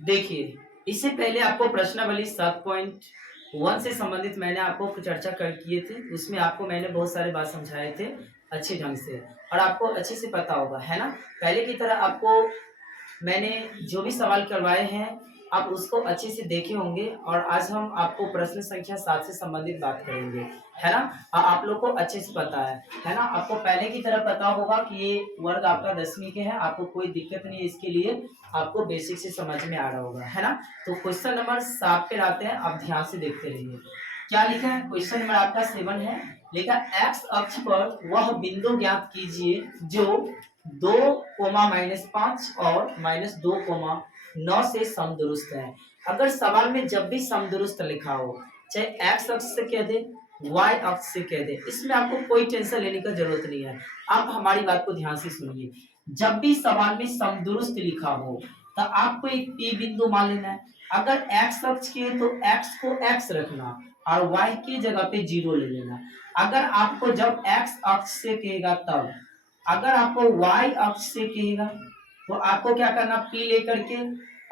देखिए, इससे पहले आपको प्रश्नावली 7.1 से संबंधित मैंने आपको चर्चा कर किए थे। उसमें आपको मैंने बहुत सारे बात समझाए थे अच्छे ढंग से और आपको अच्छे से पता होगा, है ना? पहले की तरह आपको मैंने जो भी सवाल करवाए हैं, आप उसको अच्छे से देखे होंगे और आज हम आपको प्रश्न संख्या 7 से संबंधित बात करेंगे, है ना? आप लोग को अच्छे से पता है ना? आपको पहले की तरह पता होगा कि ये वर्ग आपका 10वीं के हैं, आपको कोई दिक्कत नहीं है इसके लिए, आपको बेसिक से समझ में आ रहा होगा, है ना? तो क्वेश्चन नंबर 7 पे आते हैं, आप ध्यान से देखते रहिए। क्या लिखा है? क्वेश्चन नंबर आपका 7 है, लिखा एक्स अक्ष पर वह बिंदु ज्ञात कीजिए जो 2, -5 और -2, 9 से समदुरुस्त है। अगर सवाल में जब भी समदुरुस्त लिखा हो, चाहे एक्स अक्ष से कह दे, वाई अक्ष से कह दे, इसमें आपको कोई टेंशन लेने की जरूरत नहीं है। आप हमारी बात को ध्यान से सुनिए। जब भी सवाल में समदुरुस्त लिखा हो तो आपको एक पी बिंदु मान लेना है। अगर एक्स अक्ष के तो एक्स को एक्स रखना और वाई की जगह पे 0 ले लेना। अगर आपको जब एक्स अक्ष से कहेगा तब, अगर आपको वाई अक्ष से कहेगा तो आपको क्या करना, पी लेकर के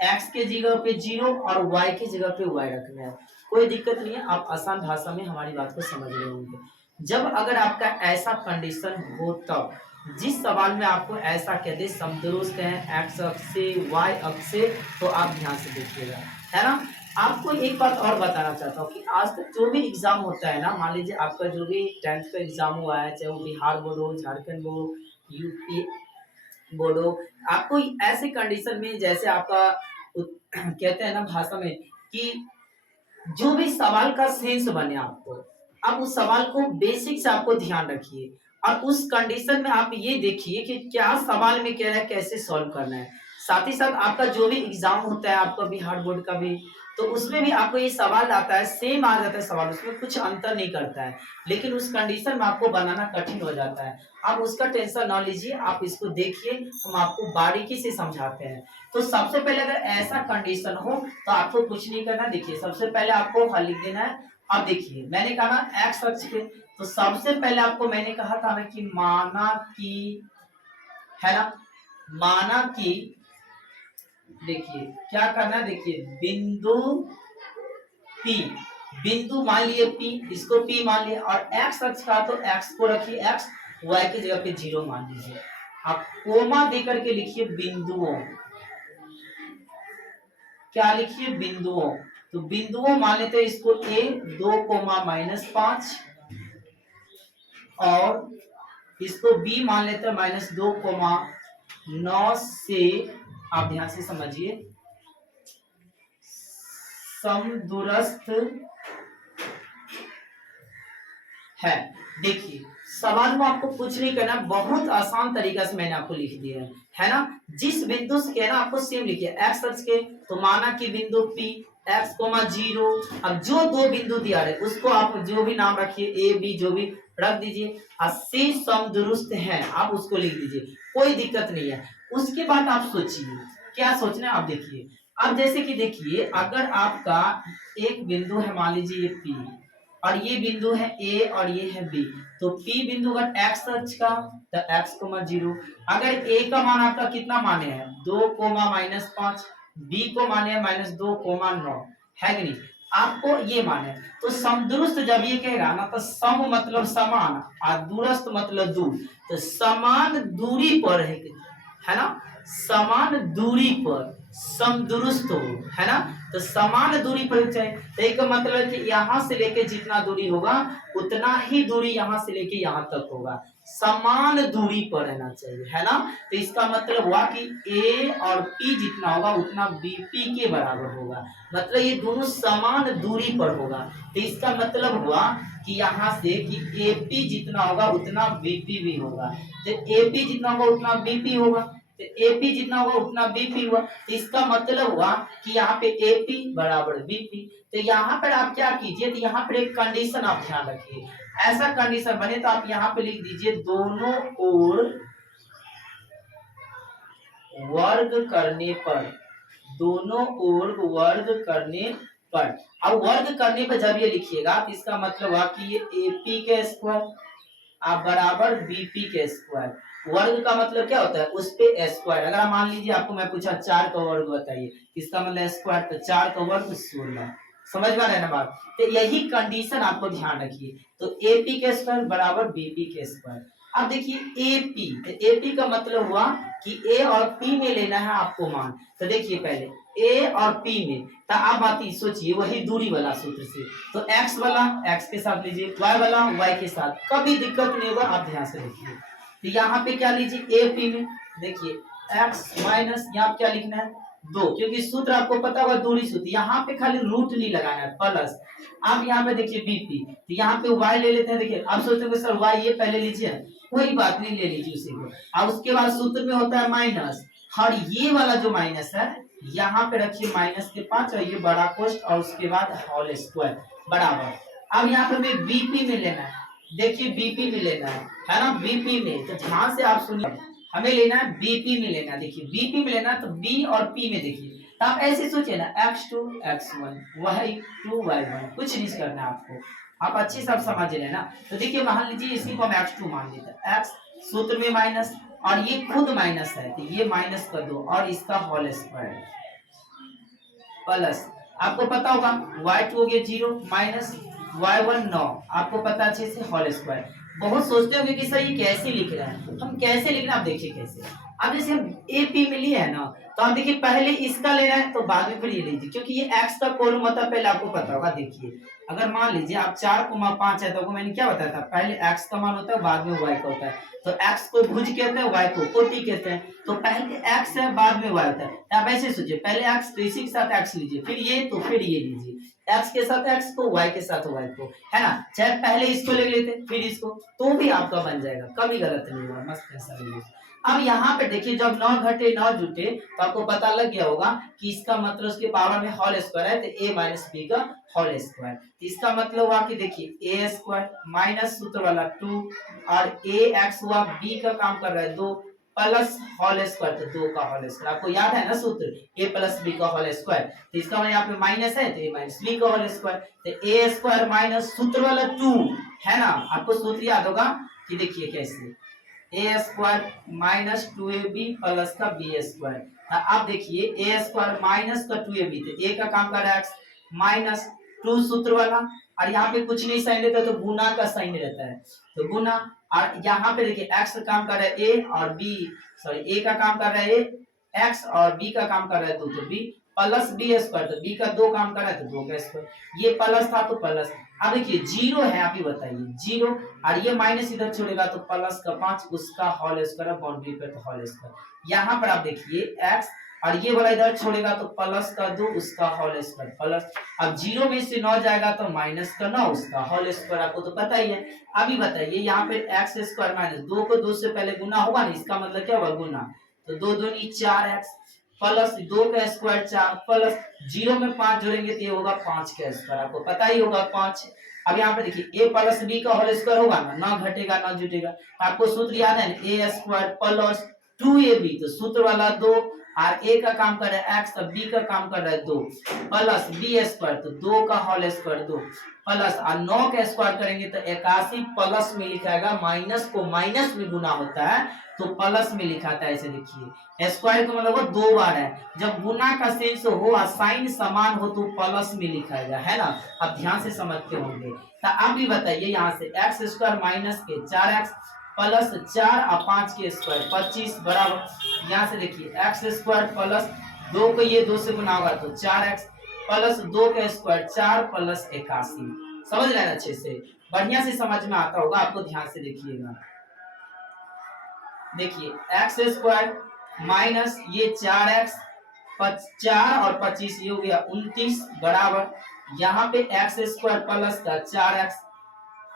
एक्स के जगह पे 0 और वाई की जगह पे वाई रखना है। कोई दिक्कत नहीं है, आप आसान भाषा में हमारी बात को समझ रहे होंगे। जब अगर आपका ऐसा कंडीशन हो तब, जिस सवाल में आपको ऐसा कह दे समदुरुस्त है एक्स अक्ष से वाई अक्ष से, तो आप ध्यान से देखिएगा, है ना? आपको एक बात और बताना चाहता हूँ कि आज तक जो भी एग्जाम होता है ना, मान लीजिए आपका जो भी 10th का एग्जाम हुआ है, चाहे वो बिहार बोर्ड हो, झारखंड बोर्ड, यूपी बोर्ड हो, आपको ऐसे कंडीशन में जैसे आपका कहते हैं ना भाषा में कि जो भी सवाल का सेंस बने आपको, आप उस सवाल को बेसिक से आपको ध्यान रखिए और उस कंडीशन में आप ये देखिए कि क्या सवाल में कह रहा है, कैसे सॉल्व करना है। साथ ही साथ आपका जो भी एग्जाम होता है आपका बिहार बोर्ड का भी, तो उसमें भी आपको ये सवाल आता है, सेम आ जाता है सवाल, उसमें कुछ अंतर नहीं करता है, लेकिन उस कंडीशन में आपको बनाना कठिन हो जाता है। आप उसका टेंशन ना लीजिए, आप इसको देखिए, हम आपको बारीकी से समझाते हैं। तो सबसे पहले अगर ऐसा कंडीशन हो तो आपको कुछ नहीं करना। देखिए सबसे पहले आपको हल लिख देना है। अब देखिए मैंने कहा ना एक्स अक्ष पे, तो सबसे पहले आपको मैंने कहा था ना कि माना कि, है ना, माना कि, देखिए क्या करना है, देखिए बिंदु P, बिंदु मान लिए P, इसको P मान लिए और एक्स अक्ष का तो एक्स को रखिए एक्स, वाई की जगह पे 0 मान लीजिए। आप कोमा देकर के लिखिए बिंदुओं, क्या लिखिए बिंदुओं, तो बिंदुओं मान लेते हैं इसको A 2, -5 और इसको B मान लेते हैं -2, 9 से, आप ध्यान से समझिए, समदुरस्त है। देखिए सवाल में आपको कुछ नहीं करना, बहुत आसान तरीका से मैंने आपको लिख दिया है ना? जिस बिंदु से कहना आपको सेम लिखिए, एक्स अक्ष के तो माना कि बिंदु P x, 0। अब जो दो बिंदु दिया है उसको आप जो भी नाम रखिए, ए बी जो भी रख दीजिए और C समदुरुस्त है आप उसको लिख दीजिए, कोई दिक्कत नहीं है। उसके बाद आप सोचिए क्या सोचना है, आप देखिए। अब जैसे कि देखिए अगर आपका एक बिंदु है, मान लीजिए ये P और ये बिंदु है A और ये है B, तो P बिंदु अगर x अक्ष का तो x, 0। अगर A का मान आपका कितना माने हैं 2, -5, B को माने हैं -2, 9, है कि नहीं? आपको ये माने तो समदुरुस्त जब ये कहेगा ना तो सम मतलब समान और दूरस्थ मतलब दूर, तो समान दूरी पर है ना, समान दूरी पर समदुरुस्त हो, है ना? तो समान दूरी पर चाहिए, तो एक मतलब है कि यहाँ से लेके जितना दूरी होगा उतना ही दूरी यहाँ से लेके यहाँ तक होगा, समान दूरी पर रहना चाहिए, है ना? तो इसका मतलब हुआ कि A और P जितना होगा उतना BP के बराबर होगा, मतलब ये दोनों समान दूरी पर होगा। तो इसका मतलब हुआ कि यहाँ से कि AP जितना होगा उतना BP भी होगा, तो AP जितना होगा उतना BP होगा, तो AP जितना होगा उतना BP हुआ। इसका मतलब हुआ कि यहाँ पे AP बराबर BP। तो यहाँ पर आप क्या कीजिए, तो यहाँ पर एक कंडीशन आप ध्यान रखिए, ऐसा कंडीशन बने तो आप यहाँ पे लिख दीजिए दोनों ओर वर्ग करने पर, दोनों ओर वर्ग करने पर। अब वर्ग करने पर जब ये लिखिएगा तो इसका मतलब हुआ कि ये AP के स्क्वायर आप बराबर BP के स्क्वायर, वर्ग का मतलब क्या होता है, उस पे स्क्वायर। अगर आप मान लीजिए आपको मैं पूछा 4 का वर्ग बताइए, इसका मतलब स्क्वायर, तो 4 का वर्ग 16। समझ में आ रहा है ना बात। तो यही कंडीशन आपको ध्यान रखिए। तो एपी के स्क्वायर बराबर बीपी के स्क्वायर। अब देखिए एपी, तो एपी का मतलब हुआ कि ए और पी में लेना है आपको मान। तो देखिए पहले ए और पी में, तो आप बात सोचिए वही दूरी वाला सूत्र से। तो एक्स वाला एक्स के साथ लीजिए, वाई वाला वाई के साथ, कभी दिक्कत नहीं होगा। आप ध्यान से देखिए, तो यहाँ पे क्या लीजिए ए पी में, देखिए एक्स माइनस यहाँ पे क्या लिखना है 2, क्योंकि सूत्र आपको पता होगा दूरी सूत्र, यहाँ पे खाली रूट नहीं लगाना है, प्लस। अब यहाँ पे देखिए बीपी, तो यहाँ पे वाई ले लेते हैं। देखिए आप सोचते हैं सर वाई ये पहले लीजिए, कोई बात नहीं, ले लीजिए उसी को। अब उसके बाद सूत्र में होता है माइनस, और ये वाला जो माइनस है यहाँ पे रखिए माइनस के 5, और ये बड़ा कोष्ठ, और उसके बाद होल स्क्वायर बराबर। अब यहाँ पे हमें बीपी में लेना है, देखिए बीपी में लेना है ना, बीपी में। तो ध्यान से आप सुनिए, हमें लेना है बीपी में लेना है। देखिए बीपी में लेना, तो बी और पी में देखिए, तो आप ऐसे सोचिए ना x2 x1 y2 y1, कुछ नहीं करना है आपको, आप अच्छे से आप समझ रहे हैं ना। तो देखिए मान लीजिए इसी को हम x2 मान लेते हैं, x सूत्र में माइनस, और ये खुद माइनस है, तो ये माइनस कर दो, और इसका होल स्क्वायर प्लस, आपको पता होगा y2 हो गया 0 माइनस y1 9, आपको पता अच्छे से होल स्क्वायर। बहुत सोचते होंगे कि सर ये कैसे लिख रहे हैं, हम कैसे लिख रहे हैं, आप देखिए कैसे। अब जैसे हम ए पी में लिए है ना, तो आप देखिए पहले इसका लेना है, तो बाद में फिर ये लीजिए, क्योंकि ये एक्स का कोलम होता है, पहले आपको पता होगा। देखिए अगर मान लीजिए आप 4,5 है, तो मैंने क्या बताया था, पहले एक्स का मान होता है, बाद में वाई का होता है। तो एक्स को भुज कहते हैं, वाई को कोटि कहते हैं। तो पहले एक्स है, बाद में वाई होता है। तो आप ऐसे सोचिए, पहले एक्स, तो इसी के साथ एक्स लीजिए, फिर ये, तो फिर ये लीजिए, एक्स के साथ एक्स को, वाई के साथ वाई को, है ना। चाहे पहले इसको ले लेते फिर इसको, तो भी आपका बन जाएगा, कभी गलत नहीं होगा, मस्त ऐसा लीजिए। अब यहाँ पे देखिए, जब 9 घटे 9 जुटे, तो आपको पता लग गया होगा कि इसका मतलब उसके पावर में होल स्क्वायर है, तो a माइनस बी का होल स्क्वायर। तो इसका मतलब हुआ कि देखिए ए स्क्वायर माइनस सूत्र वाला 2, और ए एक्स हुआ, बी का काम कर रहा है 2, प्लस होल स्क्वायर, तो 2 का होल स्क्वायर। आपको याद है ना सूत्र, a प्लस बी का होल स्क्वायर। तो इसका मतलब यहाँ पे माइनस है, तो a माइनस बी का होल स्क्वायर। तो a स्क्वायर माइनस सूत्र वाला 2, है ना। आपको सूत्र याद होगा कि देखिए कैसे, ए स्क्वायर माइनस 2ab प्लस का बी स्क्वायर। अब देखिए ए स्क्वायर माइनस का 2ab, तो ए का काम कर रहा है एक्स, माइनस 2 सूत्र वाला, और यहाँ पे कुछ नहीं साइन रहता, तो गुना का साइन रहता है, तो गुना। और यहाँ पे देखिए एक्स का काम कर रहा है ए, और बी, सॉरी ए का काम कर रहा है ए एक्स, और बी का काम कर रहा है 2, तो बी प्लस बी स्क्वायर, तो बी का 2 काम कर रहा है, तो 2 का स्क्वायर, ये प्लस था तो प्लस। अब देखिए जीरो है, आप ही बताइए जीरो, और ये माइनस इधर छोड़ेगा तो प्लस का 5, उसका होल स्क्वायर, बाउंड्री पे तो होल स्क्वायर। यहाँ पर आप देखिए x, और ये वाला इधर छोड़ेगा तो प्लस का 2, उसका होल स्क्वायर प्लस। अब जीरो में से 9 जाएगा तो माइनस का 9, उसका होल स्क्वायर, आपको तो पता ही है। अभी बताइए यहाँ पे एक्स स्क्वायर माइनस 2 को 2 से पहले गुना होगा ना, इसका मतलब क्या होगा गुना, तो 2 दूनी 4x प्लस 2 का स्क्वायर 4, प्लस जीरो में 5 जोड़ेंगे तो ये होगा 5 का स्क्वायर, आपको पता ही होगा 5। अब यहाँ पे देखिए a प्लस बी का होल स्क्वायर होगा ना, ना घटेगा ना जुटेगा। आपको सूत्र याद है ना, ए स्क्वायर प्लस 2ab, तो सूत्र वाला 2, और a का काम कर रहा है x, तो b का काम कर रहा है 2, प्लस बी स्क्वायर, तो 2 का होल स्क्वायर 2, प्लस, और 9 का स्क्वायर करेंगे तो 81 प्लस में लिखाएगा, माइनस को माइनस में गुना होता है तो प्लस में लिखाता है। ऐसे देखिए स्क्वायर का मतलब वो 2 बार है, जब गुना का सेंस हो और साइन समान हो तो प्लस में लिखाएगा, है ना। आप ध्यान से समझते होंगे। तो आप भी बताइए यहाँ से एक्स स्क्वायर माइनस के 4x प्लस 4 और 5 के स्क्वायर 25 बराबर, यहाँ से देखिए एक्स स्क्वायर प्लस 2 को ये 2 से गुना होगा तो 4x प्लस 2 का स्क्वायर 4 प्लस 81। समझ रहे हैं अच्छे से, बढ़िया से समझ में आता होगा आपको, ध्यान से देखिएगा। देखिए एक्स स्क्वायर माइनस ये 4x 4 और 25 ये हो गया 29 बराबर, यहाँ पे एक्स स्क्वायर प्लस का 4x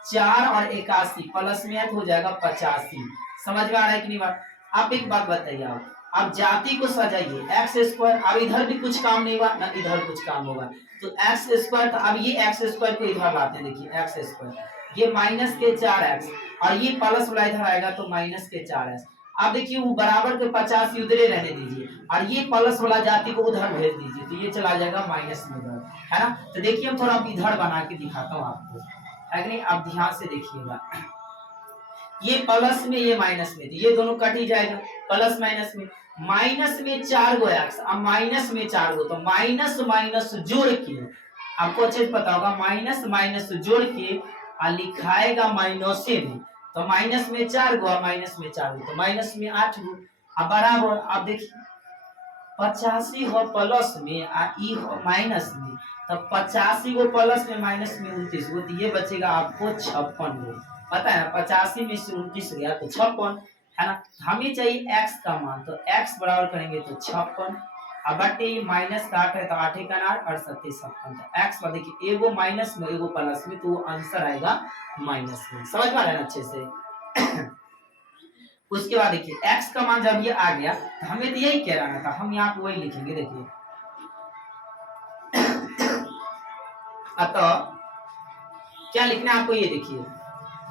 4 और 81 प्लस में हो जाएगा 85। समझ में आ रहा है कि नहीं बात। आप एक बात बताइए, आप जाति को सजाइए, एक्स स्क्वायर, अब इधर भी कुछ काम नहीं हुआ ना इधर कुछ काम होगा, तो एक्स स्क्वायर, अब ये एक्स स्क्वायर को इधर लाते हैं, देखिए एक्स स्क्वायर ये माइनस के 4x, और ये प्लस वाला इधर आएगा तो माइनस के 4x। अब देखिए वो बराबर के 50 उधरे रहने दीजिए, और ये प्लस वाला जाति को उधर भेज दीजिए, तो ये चला जाएगा माइनस में उधर, है ना। तो देखिए हम थोड़ा इधर बना के दिखाता हूँ आपको, है कि नहीं, आप ध्यान से देखिएगा। ये प्लस में ये माइनस में, ये दोनों कट ही जाएगा प्लस माइनस में 4 गो एक्स, अब माइनस में 4 गो, तो माइनस माइनस जोड़ के आपको अच्छे से पता होगा माइनस माइनस जोड़ के लिखाएगा माइनसे में, तो माइनस में 4 गो माइनस में 4 गो, तो माइनस में 8 गो। अब बराबर आप देखिए 85 हो प्लस में आ ई हो माइनस में, तब 85 गो प्लस में माइनस में 29 गो, तो ये बचेगा आपको 56 गो। पता है ना 85 में से 29 गया तो 56 है ना। हमें चाहिए x का मान, तो x बराबर करेंगे तो 56, अब बटे माइनस का 8 है तो 8 का 8 और 7 56, तो x पर देखिए एगो माइनस में एगो प्लस में, तो आंसर आएगा माइनस में। समझ पा रहे हैं अच्छे से। उसके बाद देखिए x का मान जब ये आ गया तो हमें तो यही कह रहा था, हम यहाँ पे वही लिखेंगे। देखिए अतः क्या लिखना है आपको, ये देखिए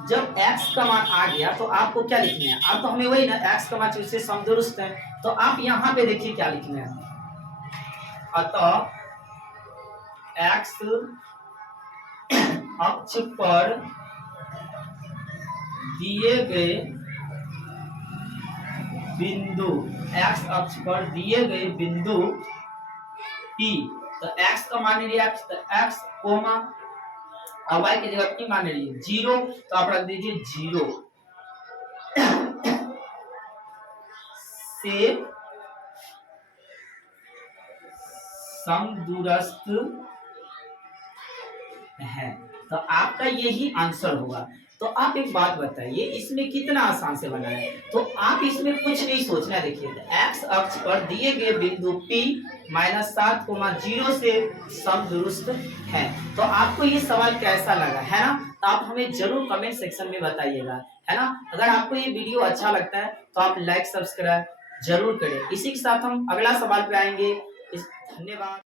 जब x का मान आ गया तो आपको क्या लिखना है, अब तो हमें वही ना x का मान उससे समदुरुस्त है, तो आप यहाँ पे देखिए क्या लिखना है। अतः x अक्ष पर दिए गए बिंदु, x अक्ष पर दिए गए बिंदु P, तो x का मान लिया तो x कोमा अब y की जगह P मान लीजिए 0, तो आप रख दीजिए 0 से समदूरस्थ है, तो आपका यही आंसर होगा। तो आप एक बात बताइए इसमें कितना आसान से बना है, तो आप इसमें कुछ नहीं सोचना है। देखिए x अक्ष पर दिए गए बिंदु P -7,0 से समदुरुस्त है। तो आपको ये सवाल कैसा लगा है ना, तो आप हमें जरूर कमेंट सेक्शन में बताइएगा है ना। अगर आपको ये वीडियो अच्छा लगता है तो आप लाइक सब्सक्राइब जरूर करें। इसी के साथ हम अगला सवाल पे आएंगे। धन्यवाद।